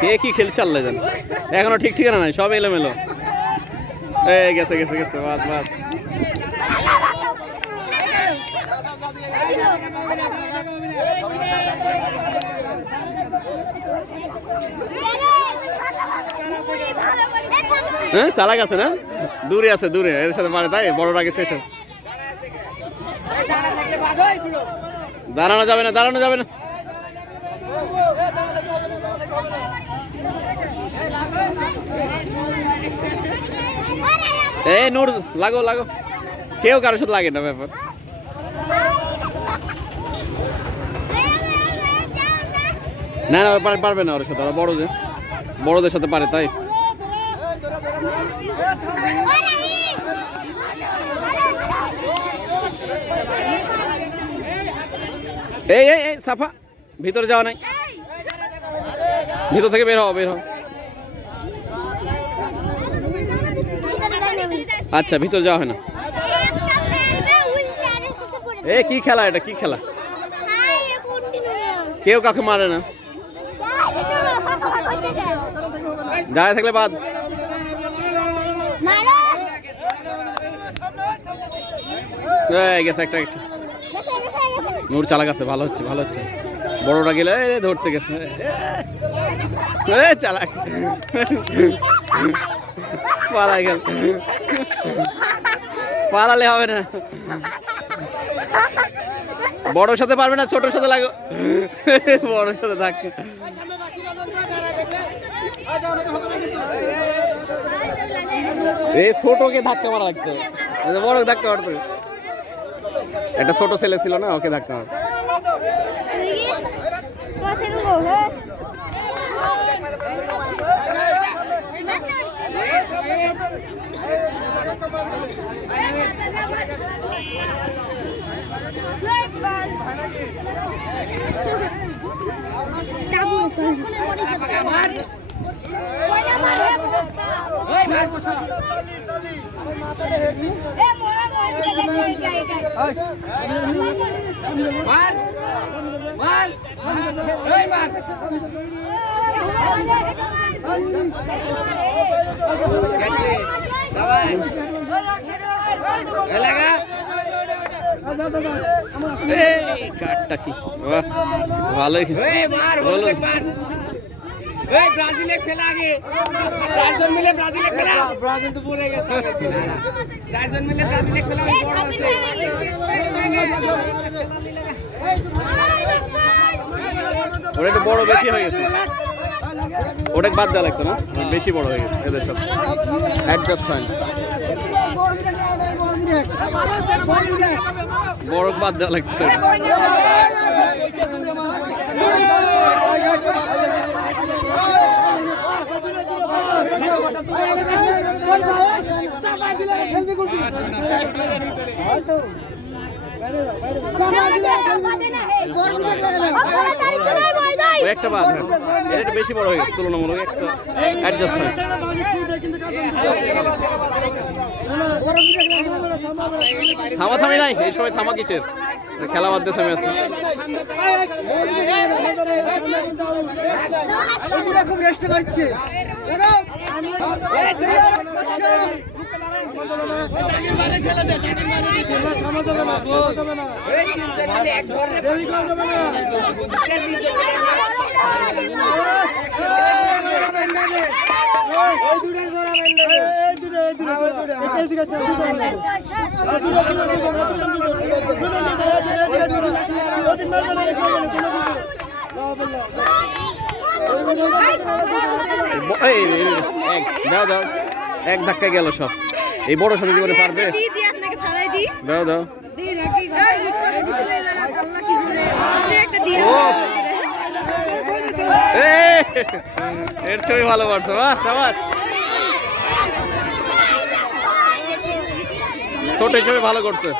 কে কি খেলছে আল্লাহ জানে, এখনো ঠিক ঠিকানা নাই, সব এলোমেলো। এই গেছে গেছে গেছে, বাদ বাদ। হ্যাঁ চালাক আছে না, দূরে আছে, দূরে এর সাথে পারে, তাই বড়টাকে শেষ। দাঁড়ানো যাবে না, দাঁড়ানো যাবে না। এই নূর লাগো লাগো, কেউ কারোর সাথে লাগে না ব্যাপার। না না পারবে না ওর সাথে, ওরা বড়দের সাথে পারে, তাই। এই এই এই সাফা, ভিতরে যাওয়া নাই, ভিতর থেকে বের হও, বের হও। আচ্ছা ভিতর যাওয়া হয় না। এ কি খেলা এটা, কি খেলা? কেউ কাকে মারে না, দাঁড়ায় থাকলে বাদ। গেছে একটা একটা। নূর চালাক আছে, ভালো হচ্ছে ভালো হচ্ছে। বড়টা গেলে ধরতে গেছে, চালাক পালাই গেল। পালালে হবে না, বড়র সাথে পারবে না, ছোটর সাথে লাগো। বড়র সাথে থাকবে। এই ছোটকে ধাক্কা মারা লাগতো, বড় ধাক্কা মারতো। একটা ছোট ছেলে ছিল না, ওকে ধাক্কা মারতো। কাঠটা কি ভালোই, ব্রাজিলে খেলা আগে 4 জন মিলে ব্রাজিলে খেলা, ব্রাজিল তো পড়ে গেছে। 4 জন মিলে ব্রাজিলে খেলা ওটা একটু বড় বেশি হয়ে গেছে, ওটা বাদ দেওয়া লাগতো না, বেশি বড় হয়ে গেছে এদের সাথে, অ্যাডজাস্ট হয় না। বড় বাদ দেওয়া লাগতো। একটা বাদ, এটা বেশি বড় হয়ে গেছে তুলনামূলক, একটা অ্যাডজাস্ট হয়। থামাথামি নাই, এই সময় থামা কিসের, খেলা বাদ দিয়ে থেমে আছে। খুব রেস্ট করছে। দাও দাও, এক ধাক্কা গেল সব। এই বড় সাথে জীবনে পারবে? দাও দাও, এর ছবি ভালো পারছো, সাবাস। ছোট ছবি ভালো করছে।